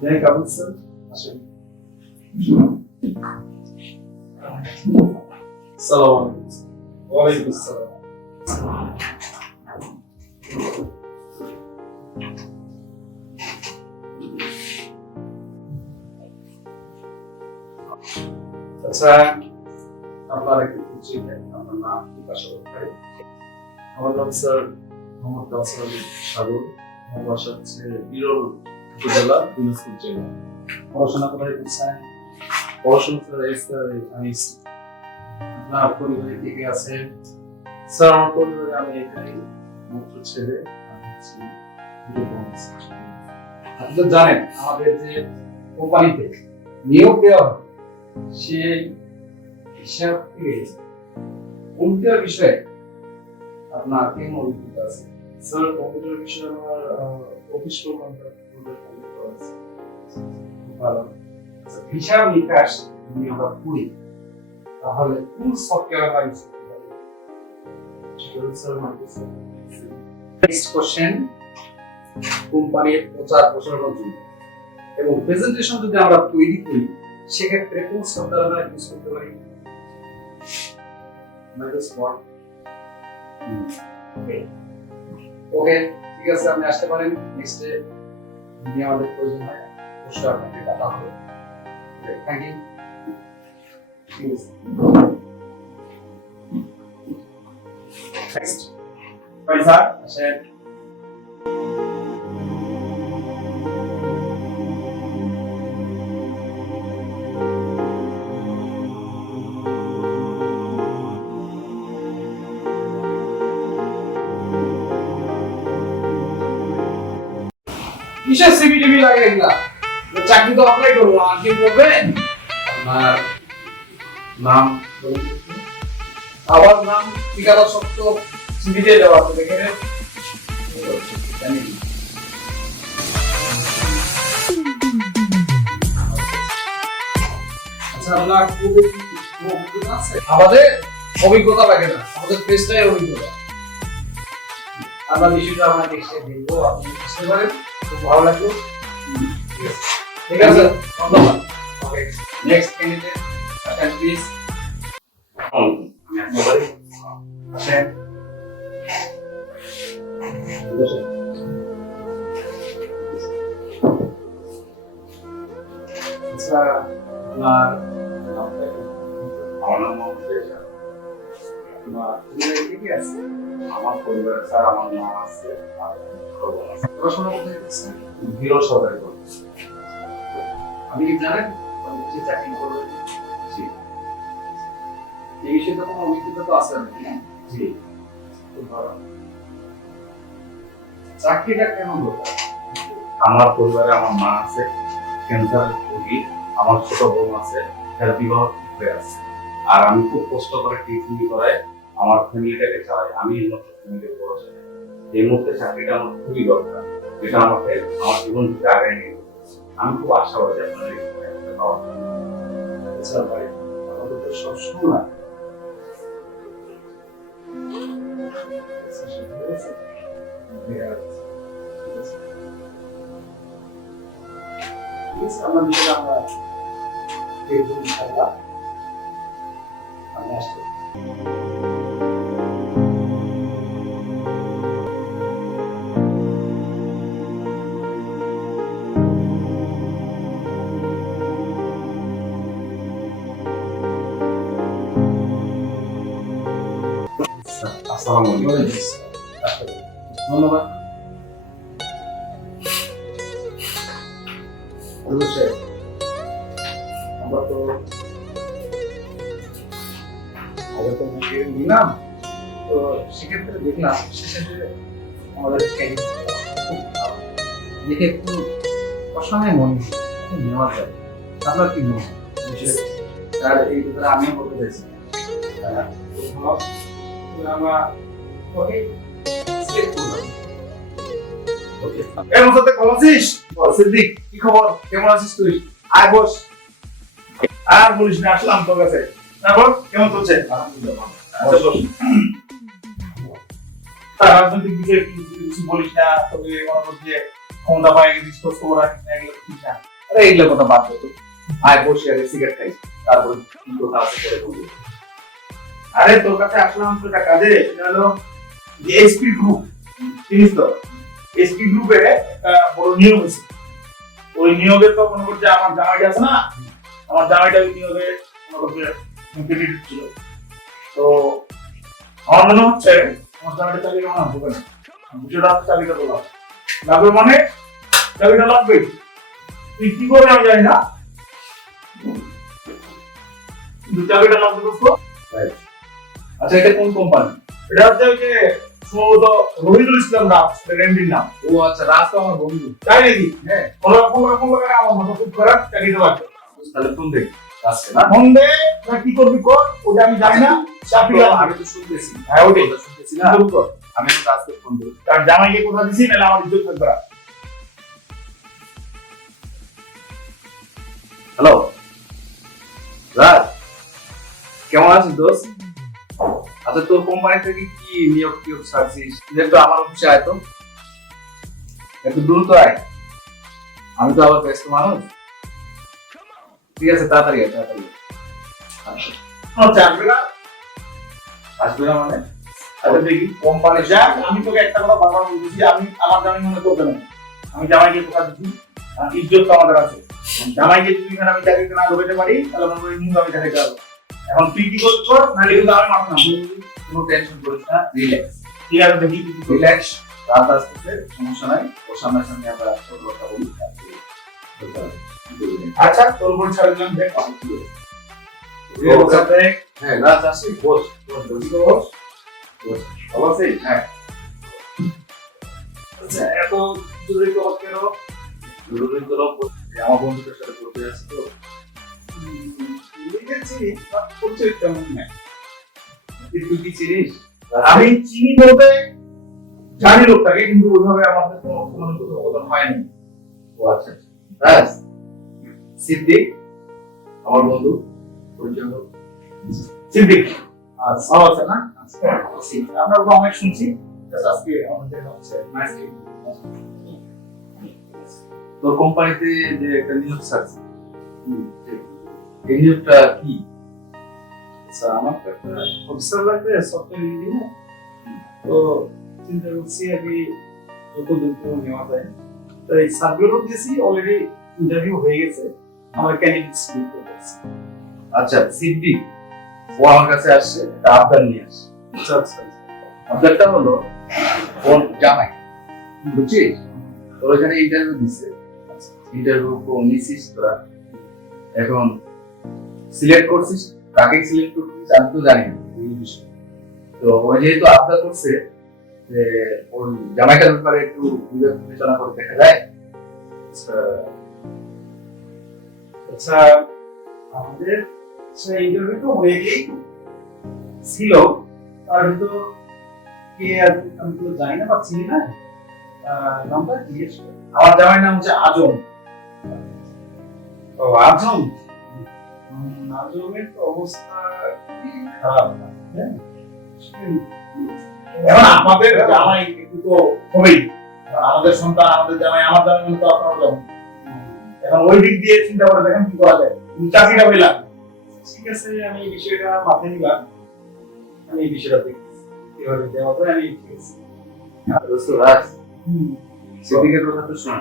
May I come in, sir? আসেন। সালাম আলাইকুম ওয়ালাইকুম আসসালাম আচ্ছা আপনার একটু চিনলেন আপনার নাম জিজ্ঞাসা করতে পারি আমার নাম স্যার মোহাম্মদ কাউসার আলী সাগর আমার বাসা হচ্ছে বিরল উপজেলা দিনাজপুর জেলা পড়াশোনা পড়াশোনা আমি আপনার পরিবারে কে কে আছে স্যার, আমার পরিবারে আমি মাত্র ছেলে। আপনি তো জানেন, আমাদের যে কোম্পানিতে নিয়োগ দেওয়া সেই কম্পিউটার বিষয়ে আপনার কেমন অভিজ্ঞতা আছে? স্যার কম্পিউটার বিষয়ে আমার অফিস প্রোগ্রামটা ভালো। আচ্ছা, হিসাব নিকাশ যদি আমরা করি তাহলে কোন সফটওয়্যার আমরা ইউজ করতে পারি স্যার নেক্সট কোশ্চেন কোম্পানির প্রচার প্রসারণের জন্য। এবং প্রেজেন্টেশন যদি আমরা তৈরি করি সেক্ষেত্রে কোন সফটওয়্যার আমরা ইউজ করতে পারি? মাইক্রোসফট ওকে ঠিক আছে আপনি আসতে পারেন। নেক্সট ডে যদি আমাদের প্রয়োজন হয় অবশ্যই আপনাকে ডাকা হবে। থ্যাংক ইউ নেক্সট পয়সা আসেন। কিসের সিভি টিভি লাগে এগুলা? চাকরি তো অ্যাপ্লাই করব, আর কি আপনার নাম আবার নাম ঠিকানা সিভি দেওয়া আছে, দেখে। আচ্ছা? আমাদের অভিজ্ঞতা লাগে না, আমাদের অভিজ্ঞতা। আমরা বিষয়টা আমরা দেখতে দেখব, আপনি বুঝতে পারেন। খুব ভালো লাগল হুম, ঠিক আছে ঠিক আছে ধন্যবাদ ওকে নেক্সট ক্যান্ডিডেট আসেন প্লিজ আমি আপনার বাড়ি আসেন বসুন। আচ্ছা আপনার আমার পরিবারে স্যার, আমার মা আছে, আর ছোট বোন আছে। পড়াশোনা কোথায় করছেন বিরল সরকারি আপনি কি জানেন? যে চাকরি করবেন জি। এই বিষয়ে তো কোনো অভিজ্ঞতা তো আছে নাকি? জি। খুব ভালো চাকরিটা আমার পরিবারে আমার মা আছে ক্যান্সার রোগী, আমার ছোট বোন আছে, তার বিবাহ হয়ে আছে। আর আমি খুব কষ্ট করে টিউশন করাই আমার ফ্যামিলিটাকে চালাই আমি মাত্র বড় এই মুহূর্তে চাকরিটা আমার খুবই দরকার যেটা আমাকে আমার জীবন থেকে আগে নিয়ে আমি খুব আশাবাদী আপনার পাওয়ার আচ্ছা ভাই আমাদের তো আচ্ছা, আমরা আমরা আসতে আসসালামু আলাইকুম। ধন্যবাদ। আমরা তো আগে তো নিলাম। তো সেক্ষেত্রে দেখলাম শেষে আমাদের। দেখে একটু অসময় মনে নেওয়া যায়। আপনার কি মনে হয়? তার এই ব্যাপারে আমিও বলতে চাইছি। এর মধ্যে আছিস? সিদ্দিক, কি খবর? কেমন আছিস তুই? আয় বস। আর বলিস না, আসলাম তোর কাছে। তারপর কেমন চলছে। আচ্ছা রাজনৈতিক বিষয়ে কি- কিছু বলিস না? তবে ক্ষমতা পায় গেছিস খবর রাখিস না, এগুলো না। আরে এইগুলো কথা বাদ দে আয় বসে আগে সিগারেট খাই তারপরে কি কথা আছে বলব। আরে তোর কাছে আসলাম তো একটা কাজে, সেটা হলো এসপি গ্রুপ চিনিস তো? এসপি গ্রুপে বড় নিয়োগ হয়েছে। ওই নিয়োগের তো মনে করছে আমার জামাইটা আছে না? আমার জামাইটা ওই নিয়োগে মনে করছে ছিল। তো আমার মনে হচ্ছে আমার জামাইটা চাকরি মনে হবে না। বিষয়টা চাকরিটা তো লাগবে মানে? চাকরিটা লাগবে তুই কি করবে আমি জানি না। চাকরিটা লাগবে তো আচ্ছা এটা কোন কোম্পানি এটা হচ্ছে ওই যে সম্ভবত রহিদুল ইসলাম রাজ এমডির নাম। ও আচ্ছা রাজ তো আমার বন্ধু। তাই নাকি? হ্যাঁ কোনো রকম রকম করে আমার মাথা খুব খারাপ পারছে তাহলে ফোন দেখ রাজকে না? ফোন দে না কি করবি কর ওটা আমি জানি না চাকরি আমি তো শুনতেছি। হ্যাঁ ওটাই। শুনতেছি না। আমি তো রাজকে ফোন দেবো কারণ জামাইকে কোথা দিছি নাহলে আমার ইজ্জত থাকবে না। হ্যালো রাজ? কেমন আছিস দোস্ত? আচ্ছা তোর কোম্পানি থেকে কি নিয়োগ টিয়োগ তুই একটু আমার অফিসে আয় তো। একটু দ্রুত আয়? আমি তো আবার ব্যস্ত মানুষ। ঠিক আছে তাড়াতাড়ি আয় তাড়াতাড়ি। আচ্ছা, না? আসবে না মানে? আচ্ছা দেখি কোম্পানি যাক আমি তোকে একটা কথা বারবার বলতেছি আমি আমার জামাই মনে করবে না। আমি জামাইকে দিচ্ছি ইজ্জত তো আমাদের আছে। জামাইকে যদি আমি চাকরিতে না ঢোকাতে পারি তাহলে মুখ আমি দেখাতে পারব। এখন তুই কি করছ? নাহলে কিন্তু আমি মাথা নাম কোনো টেনশন করিস না রিল্যাক্স ঠিক আছে দেখি রিল্যাক্স রাত আসতেছে সমস্যা নাই। ওর সামনে সামনে আমরা ছোট কথা বলি না। আচ্ছা তোর উপর ছাড় দিলাম দেখ। হ্যাঁ রাত আসি বস বস বস বস হ্যাঁ। আচ্ছা, এত জরুরি খবর কেন? জরুরি তো লোক আমার বন্ধুদের সাথে করতে আসছি তো। আমি চিনি বলতে জানি লোকটাকে, কিন্তু ওইভাবে আমাদের কোনো কোনো কথোপকথন হয়নি। ও আচ্ছা রাজ সিদ্দিক, আমার বন্ধু, পরিচয় হোক। সিদ্দিক আচ্ছা ভালো আছে না? আমরা ওটা অনেক শুনছি। আজকে আমাদের হচ্ছে নাইস তোর কোম্পানিতে যে একটা নিয়োগ ছাড়ছে এই কি? আচ্ছা আমার তো একটা অফিসার লাগবে সফটওয়্যার ইঞ্জিনিয়ার তো চিন্তা করছি কি যত দ্রুত নেওয়া যায়। তো এই সার্কুলারও দিয়েছি অলরেডি ইন্টারভিউ হয়ে গেছে। আমার ক্যান্ডিডেট সিলেক্ট করে আচ্ছা সিদ্দিক ও আমার কাছে আসছে একটা আবদার নিয়ে আসছে। আচ্ছা আচ্ছা আবদারটা হলো ওর জামাই বুঝছিস তোর ওখানে ইন্টারভিউ দিচ্ছে ইন্টারভিউ নিছিস তোরা এখন সিলেক্ট করছিস, কাকে সিলেক্ট করছিস, আমি তো জানি না তো ও যেহেতু আবদার করছে, যে ওর জামাইটার ব্যাপারে একটু বিবেচনা করে দেখা যায়। আচ্ছা আচ্ছা আমাদের সেই ইন্টারভিউ তো অনেকেই ছিল, তার ভিতর কে আমি তো জানি না, বা চিনি না। নামটা জিজ্ঞেস আমার জামাইয়ের নাম হচ্ছে আজম। ও, আজম? উম, আজমের তো অবস্থা খারাপ হ্যাঁ? এখন আমাদের জামাই একটু তো হবেই। আমাদের সন্তান আমাদের জামাই আমার জামাই তো আপনার জামাই। এখন ওই দিক দিয়ে চিন্তা করে দেখেন কি করা যায়। চাকরিটা পেলাম ঠিক আছে আমি এই বিষয়টা মাথায় নিলাম। আমি এই বিষয়টা দেখি কীভাবে দেওয়া যায় আমি ঠিক আছে। দোস্ত রাজ। সেদিকের কথা তো শোন।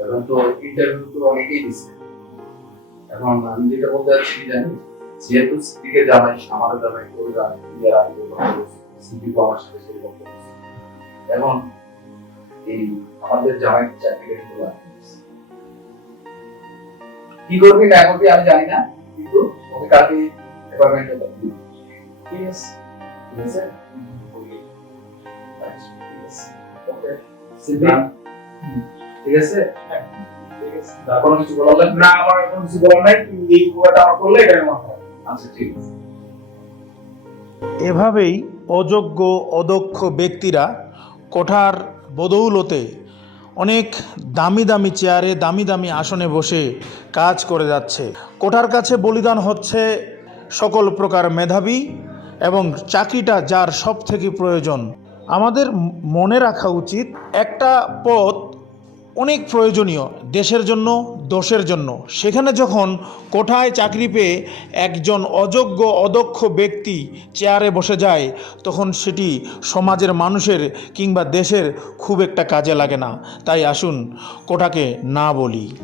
এখন তো ইন্টারভিউ তো অনেকেই দিচ্ছে। এখন আমি যেটা বলতে চাচ্ছি কি জানিস যেহেতু সিদ্দিকের জামাই আমারও জামাই তোর জামাই তুই আর আমি আমার সাথে সেরকম। এখন এই আমাদের জামাই চাকরিটা কিন্তু কি করবি না করবি আমি জানি না কিন্তু ওকে কালকে ঠিক আছে? ঠিক আছে? ঠিক আছে? ঠিক আছে ঠিক আছে? আর আচ্ছা এভাবেই অযোগ্য, অদক্ষ ব্যক্তিরা কোঠার বদৌলতে অনেক দামি দামি চেয়ারে, দামি দামি আসনে বসে কাজ করে যাচ্ছে। কোঠার কাছে বলিদান হচ্ছে সকল প্রকার মেধাবী এবং চাকরিটা যার সব থেকে প্রয়োজন। আমাদের মনে রাখা উচিত, একটা পদ অনেক প্রয়োজনীয়, দেশের জন্য, দোষের জন্য। সেখানে যখন কোঠায় চাকরি পেয়ে একজন অযোগ্য, অদক্ষ ব্যক্তি চেয়ারে বসে যায়, তখন সেটি সমাজের মানুষের কিংবা দেশের খুব একটা কাজে লাগে না। তাই আসুন, কোঠাকে না বলি।